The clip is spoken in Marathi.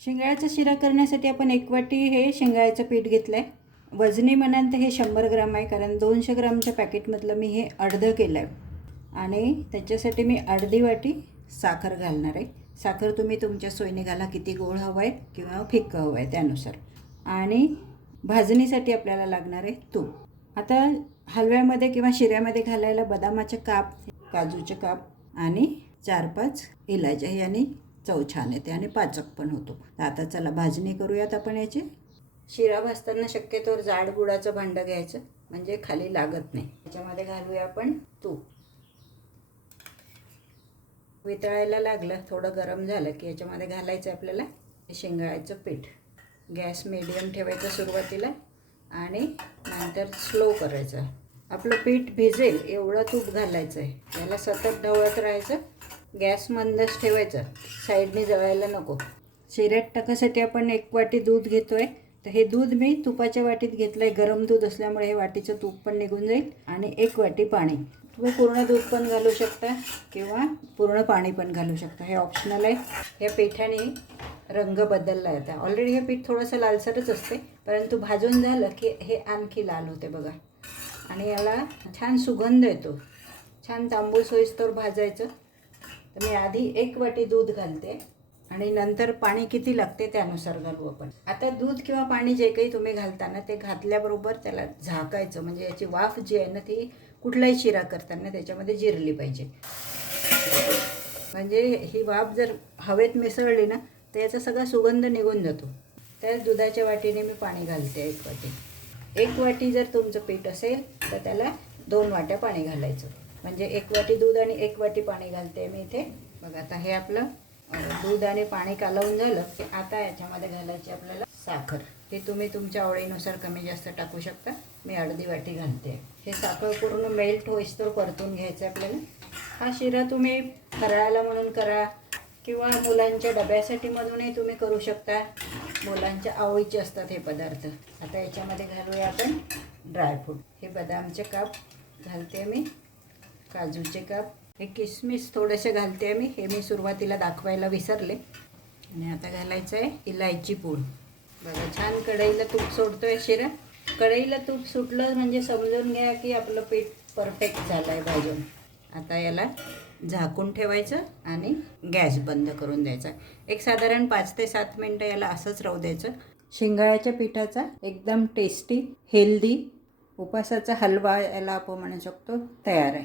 शेंगदाण्याचा शिरा करण्यासाठी आपण 1 वाटी हे शेंगदाण्याचं पीठ घेतलं आहे. वजनी म्हणाल तर हे 100 ग्राम आहे, कारण 200 ग्रामच्या पॅकेटमधलं मी हे अर्धं केलं आहे. आणि त्याच्यासाठी मी अर्धी वाटी साखर घालणार आहे. साखर तुम्ही तुमच्या सोयीने घाला, किती गोड हवं आहे किंवा फिक्कं हवं आहे त्यानुसार. आणि भाजणीसाठी आपल्याला लागणार आहे तूप. आता हलव्यामध्ये किंवा शिऱ्यामध्ये घालायला बदामाचे काप, काजूचे काप आणि 4-5 इलायच्या, याने चव छान येते आणि पाचक पण होतो. तर आता चला भाजणी करूयात आपण याची. शिरा भाजताना शक्यतोवर जाड गुळाचं भांडं घ्यायचं, म्हणजे खाली लागत नाही. त्याच्यामध्ये घालूया आपण तूप. वितळायला लागलं, थोडं गरम झालं की याच्यामध्ये घालायचं आपल्याला शेंगदाण्याचं पीठ. गॅस मीडियम ठेवायचा सुरुवातीला आणि नंतर स्लो करायचं. आपलं पीठ भिजेल एवढं तूप घालायचं आहे. याला सतत ढवळत राहायचं. गॅस मंदच ठेवायचा, साईडने जळायला नको. शिऱ्यात टाकासाठी आपण 1 वाटी दूध घेतो आहे. तर हे दूध मी तुपाच्या वाटीत घेतलं आहे. गरम दूध असल्यामुळे हे वाटीचं तूप पण निघून जाईल. आणि 1 वाटी पाणी. तुम्ही पूर्ण दूध पण घालू शकता किंवा पूर्ण पाणी पण घालू शकता, हे ऑप्शनल आहे. या पिठाने रंग बदलला येतो. ऑलरेडी हे पीठ थोडंसं लालसरच असते, परंतु भाजून झालं की हे आणखी लाल होते बघा. आणि याला छान सुगंध येतो. छान तांबूस होईस्तोवर भाजायचं. तर मी आधी 1 वाटी दूध घालते आणि नंतर पाणी किती लागते त्यानुसार घालू आपण. आता दूध किंवा पाणी जे काही तुम्ही घालताना ते घातल्याबरोबर त्याला झाकायचं, म्हणजे याची वाफ जी आहे ना ती कुठलाही शिरा करताना त्याच्यामध्ये जिरली पाहिजे. म्हणजे ही वाफ जर हवेत मिसळली ना तर याचा सगळा सुगंध निघून जातो. त्याच दुधाच्या वाटीने मी पाणी घालते 1 वाटी. 1 वाटी जर तुमचं पीठ असेल तर त्याला 2 वाट्या पाणी घालायचं. म्हणजे 1 वाटी दूध आणि 1 वाटी पाणी घालते मी इथे. बघा आता हे आपलं दूध आणि पाणी कालवून झालं की आता याच्यामध्ये घालायची आपल्याला साखर. हे तुम्ही तुमच्या आवडीनुसार कमी जास्त टाकू शकता. मी अर्धी वाटी घालते. हे साखर पूर्ण मेल्ट होईस्तोवर परतून घ्यायचं आपल्याला. हा शिरा तुम्ही फराळाला म्हणून करा किंवा मुलांच्या डब्यासाठी म्हणूनही तुम्ही करू शकता. मुलांच्या आवडीचे असतात हे पदार्थ. आता याच्यामध्ये घालूया आपण ड्रायफ्रूट. हे बदामचे काप घालते मी, काजूचे काप, हे किसमिस थोडेसे घालते मी. हे मी सुरुवातीला दाखवायला विसरले. आणि आता घालायचं आहे इलायची पूड. बघा छान कढईला तूप सोडतो आहे शिरा. कढईला तूप सुटलं म्हणजे समजून घ्या की आपलं पीठ परफेक्ट झालं आहे भाजून. आता याला झाकून ठेवायचं आणि गॅस बंद करून द्यायचा. एक साधारण 5 ते 7 मिनटं याला असंच राहू द्यायचं. शेंगदाण्याच्या पिठाचा एकदम टेस्टी, हेल्दी उपासाचा हलवा याला आपण म्हणू शकतो तयार आहे.